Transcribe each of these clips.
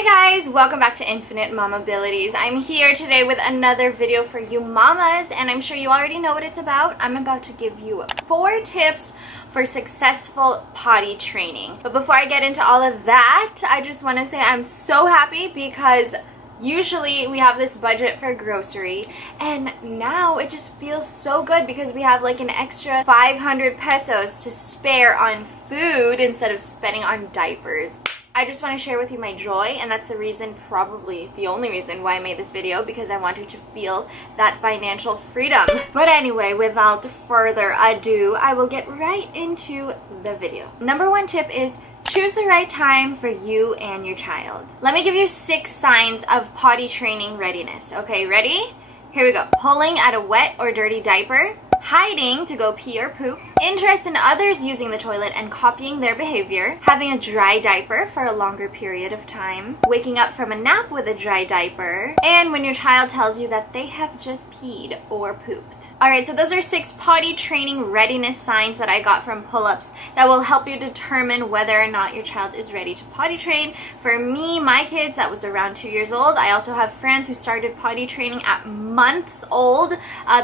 Hey guys, welcome back to Infinite Mamabilities. I'm here today with another video for you mamas, and I'm sure you already know what it's about. I'm about to give you 4 tips for successful potty training. But before I get into all of that, I just want to say I'm so happy because usually we have this budget for grocery, and now it just feels so good because we have like an extra 500 pesos to spare on food instead of spending on diapers. I just want to share with you my joy, and that's the reason, probably the only reason why I made this video, because I want you to feel that financial freedom. But anyway, without further ado, I will get right into the video. Number 1 tip is choose the right time for you and your child. Let me give you 6 signs of potty training readiness. Okay, ready? Here we go. Pulling at a wet or dirty diaper, hiding to go pee or poop, interest in others using the toilet and copying their behavior, having a dry diaper for a longer period of time, waking up from a nap with a dry diaper, and when your child tells you that they have just peed or pooped. Alright, so those are 6 potty training readiness signs that I got from pull-ups that will help you determine whether or not your child is ready to potty train. For me, my kids, that was around 2 years old. I also have friends who started potty training at months old.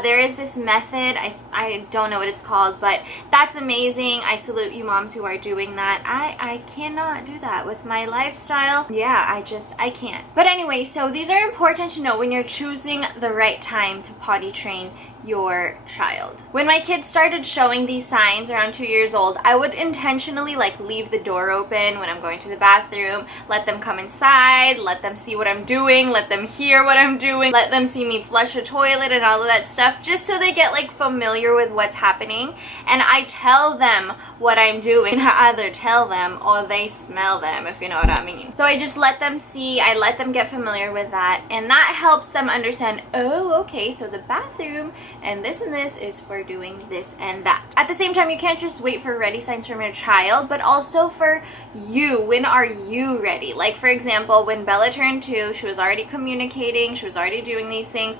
There is this method, I don't know what it's called, but that's amazing. I salute you moms who are doing that. I cannot do that with my lifestyle. Yeah, I can't. But anyway, so these are important to know when you're choosing the right time to potty train your child. When my kids started showing these signs around 2 years old, I would intentionally like leave the door open when I'm going to the bathroom, let them come inside, let them see what I'm doing, let them hear what I'm doing, let them see me flush a toilet and all of that stuff, just so they get like familiar with what's happening. And I tell them what I'm doing. I either tell them or they smell them, if you know what I mean. So I just let them see, I let them get familiar with that, and that helps them understand, oh, okay, so the bathroom and this is for doing this and that. At the same time, you can't just wait for ready signs from your child, but also for you. When are you ready? Like, for example, when Bella turned 2, she was already communicating, she was already doing these things,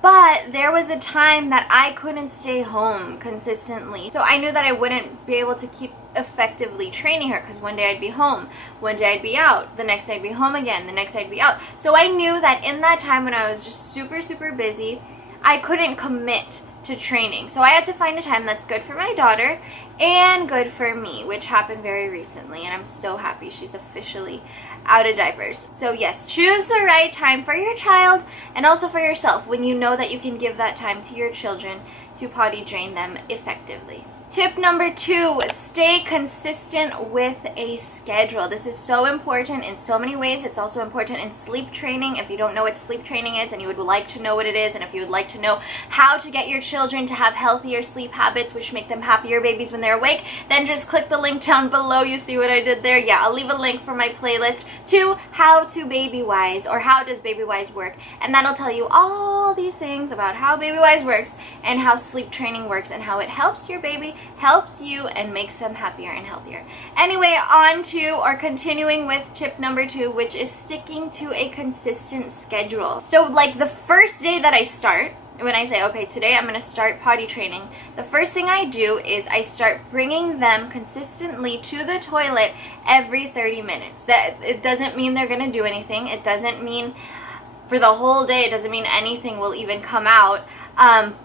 but there was a time that I couldn't stay home consistently. So I knew that I wouldn't be able to keep effectively training her, because one day I'd be home, one day I'd be out, the next day I'd be home again, the next day I'd be out. So I knew that in that time when I was just super busy, I couldn't commit to training. So I had to find a time that's good for my daughter and good for me, which happened very recently, and I'm so happy she's officially out of diapers. So yes, choose the right time for your child and also for yourself when you know that you can give that time to your children to potty train them effectively. Tip number 2, stay consistent with a schedule. This is so important in so many ways. It's also important in sleep training. If you don't know what sleep training is and you would like to know what it is, and if you would like to know how to get your children to have healthier sleep habits which make them happier babies when they're awake, then just click the link down below. You see what I did there? Yeah, I'll leave a link for my playlist to How to Baby Wise, or How Does Baby Wise Work, and that'll tell you all these things about how Baby Wise works and how sleep training works and how it helps your baby, helps you, and makes them happier and healthier. Anyway, on to, or continuing with tip number 2, which is sticking to a consistent schedule. So like the first day that I start, when I say, okay, today I'm going to start potty training, the first thing I do is I start bringing them consistently to the toilet every 30 minutes. That it doesn't mean they're going to do anything. It doesn't mean for the whole day. It doesn't mean anything will even come out.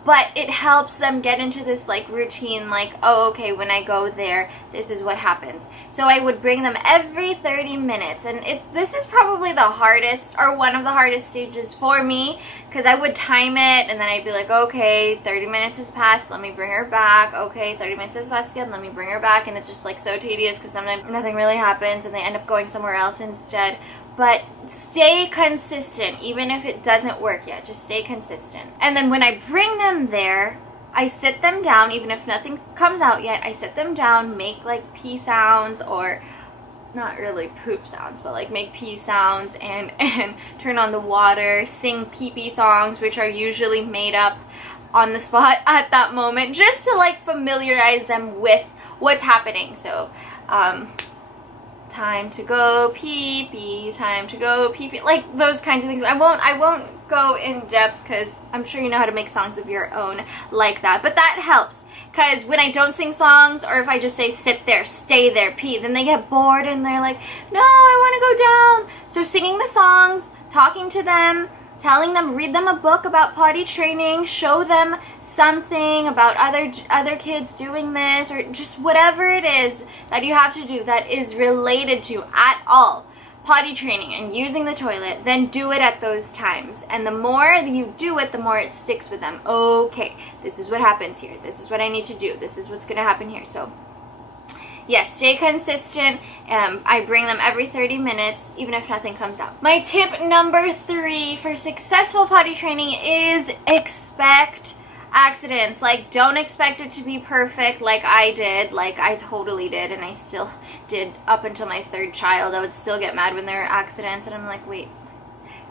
But it helps them get into this like routine, like, oh, okay, when I go there, this is what happens. So I would bring them every 30 minutes, and this is probably the hardest, or one of the hardest stages for me, because I would time it, and then I'd be like, okay, 30 minutes has passed, let me bring her back. Okay, 30 minutes has passed again, let me bring her back, and it's just like so tedious because sometimes nothing really happens and they end up going somewhere else instead. But stay consistent, even if it doesn't work yet. Just stay consistent. And then when I bring them there, I sit them down, even if nothing comes out yet, I sit them down, make like pee sounds, or not really poop sounds, but like make pee sounds, and turn on the water, sing pee-pee songs, which are usually made up on the spot at that moment, just to like familiarize them with what's happening. So, time to go pee pee, time to go pee pee, like those kinds of things. I won't go in depth because I'm sure you know how to make songs of your own like that, but that helps. Because when I don't sing songs, or if I just say sit there, stay there, pee, then they get bored and they're like, no, I want to go down. So singing the songs, talking to them, telling them, read them a book about potty training, show them something about other kids doing this, or just whatever it is that you have to do that is related to at all potty training and using the toilet, then do it at those times. And the more you do it, the more it sticks with them. Okay, this is what happens here. This is what I need to do. This is what's going to happen here. So yes, stay consistent. I bring them every 30 minutes, even if nothing comes out. My tip number 3 for successful potty training is expect accidents. Like, don't expect it to be perfect like I did, like I totally did, and I still did up until my 3rd child. I would still get mad when there were accidents, and I'm like, wait,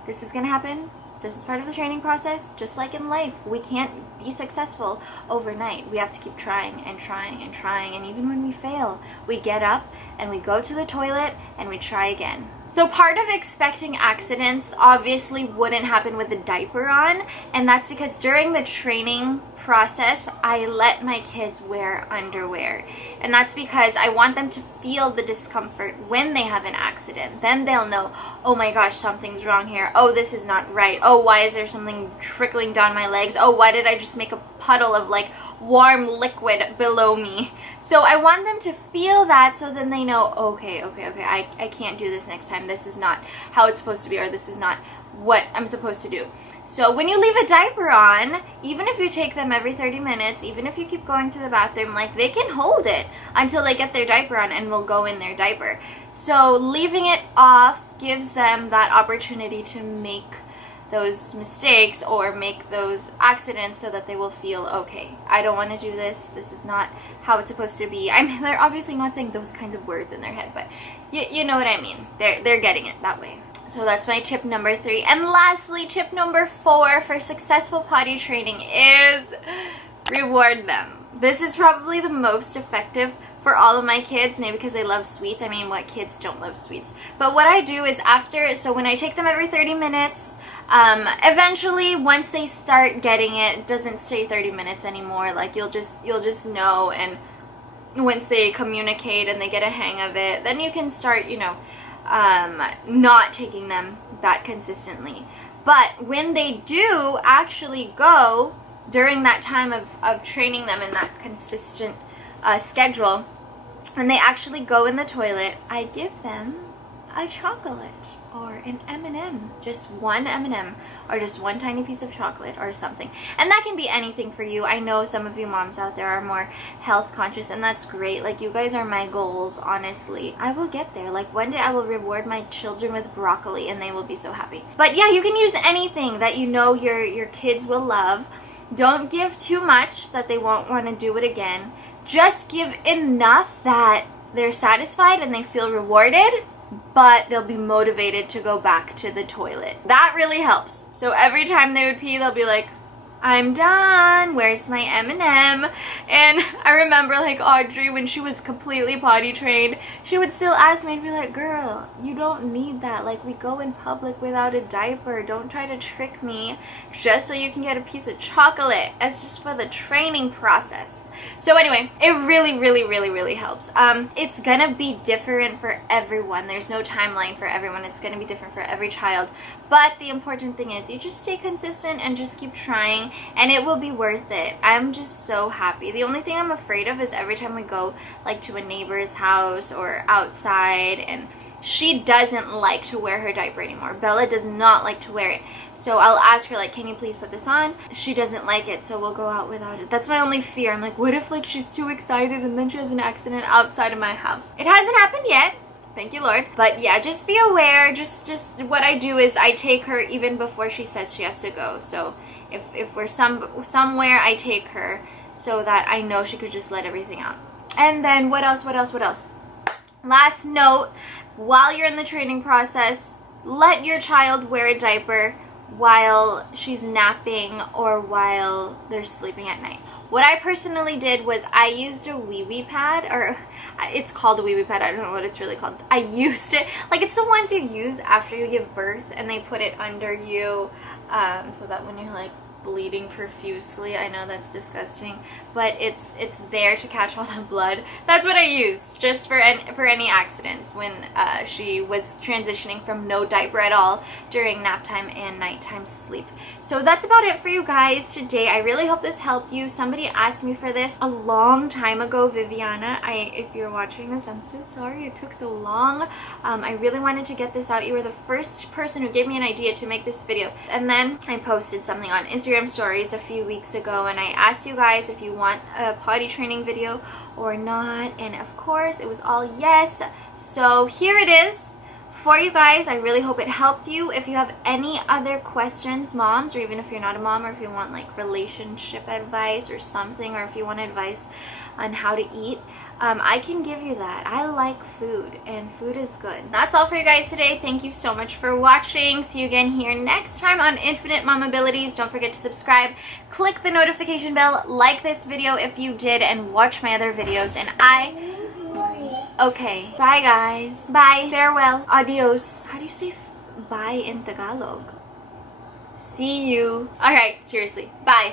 this is gonna happen? This is part of the training process. Just like in life, we can't be successful overnight. We have to keep trying and trying and trying, and even when we fail, we get up and we go to the toilet and we try again. So part of expecting accidents obviously wouldn't happen with the diaper on, and that's because during the training process, I let my kids wear underwear. And that's because I want them to feel the discomfort when they have an accident. Then they'll know, oh my gosh, something's wrong here. Oh, this is not right. Oh, why is there something trickling down my legs? Oh, why did I just make a puddle of like warm liquid below me? So I want them to feel that, so then they know, okay, I can't do this next time. This is not how it's supposed to be, or this is not what I'm supposed to do. So when you leave a diaper on, even if you take them every 30 minutes, even if you keep going to the bathroom, like, they can hold it until they get their diaper on and will go in their diaper. So leaving it off gives them that opportunity to make those mistakes or make those accidents so that they will feel, okay, I don't want to do this. This is not how it's supposed to be. I mean, they're obviously not saying those kinds of words in their head, but you know what I mean. They're getting it that way. So that's my tip number 3. And lastly, tip number 4 for successful potty training is reward them. This is probably the most effective for all of my kids, maybe because they love sweets. I mean, what kids don't love sweets? But what I do is so when I take them every 30 minutes, eventually once they start getting it, it doesn't stay 30 minutes anymore. Like, you'll just know, and once they communicate and they get a hang of it, then you can start, not taking them that consistently. But when they do actually go during that time of training them in that consistent schedule, when they actually go in the toilet, I give them a chocolate or an M&M, just one M&M, or just one tiny piece of chocolate or something. And that can be anything for you. I know some of you moms out there are more health conscious, and that's great. Like, you guys are my goals, honestly. I will get there. Like, one day I will reward my children with broccoli and they will be so happy. But yeah, you can use anything that you know your kids will love. Don't give too much that they won't want to do it again. Just give enough that they're satisfied and they feel rewarded, but they'll be motivated to go back to the toilet. That really helps. So every time they would pee, they'll be like, I'm done, where's my M&M? And I remember, like, Audrey, when she was completely potty trained, she would still ask me and be like, girl, you don't need that. Like, we go in public without a diaper. Don't try to trick me just so you can get a piece of chocolate. It's just for the training process. So anyway, it really helps. It's gonna be different for everyone. There's no timeline for everyone. It's gonna be different for every child. But the important thing is you just stay consistent and just keep trying, and it will be worth it. I'm just so happy. The only thing I'm afraid of is every time we go, like, to a neighbor's house or outside, and she doesn't like to wear her diaper anymore. Bella does not like to wear it. So I'll ask her, like, can you please put this on? She doesn't like it, so we'll go out without it. That's my only fear. I'm like, what if, like, she's too excited and then she has an accident outside of my house? It hasn't happened yet. Thank you, Lord. But yeah, just be aware. Just what I do is I take her even before she says she has to go. So if we're somewhere, I take her so that I know she could just let everything out. And then what else? Last note, while you're in the training process, let your child wear a diaper while she's napping or while they're sleeping at night. What I personally did was I used a wee-wee pad, or it's called a wee-wee pad, I don't know what it's really called. I used it, like, it's the ones you use after you give birth, and they put it under you so that when you're, like, bleeding profusely. I know that's disgusting, but it's there to catch all the blood. That's what I used, just for any accidents when she was transitioning from no diaper at all during nap time and nighttime sleep. So that's about it for you guys today. I really hope this helped you. Somebody asked me for this a long time ago, Viviana. If you're watching this, I'm so sorry it took so long. I really wanted to get this out. You were the first person who gave me an idea to make this video. And then I posted something on Instagram stories a few weeks ago, and I asked you guys if you want a potty training video or not, and of course it was all yes. So here it is for you guys. I really hope it helped you. If you have any other questions, moms, or even if you're not a mom, or if you want like relationship advice or something, or if you want advice on how to eat, I can give you that. I like food, and food is good. That's all for you guys today. Thank you so much for watching. See you again here next time on Infinite Mamabilities. Don't forget to subscribe, click the notification bell, like this video if you did, and watch my other videos. And okay, bye guys. Bye, farewell, adios. How do you say bye in Tagalog? See you. Alright, seriously, bye.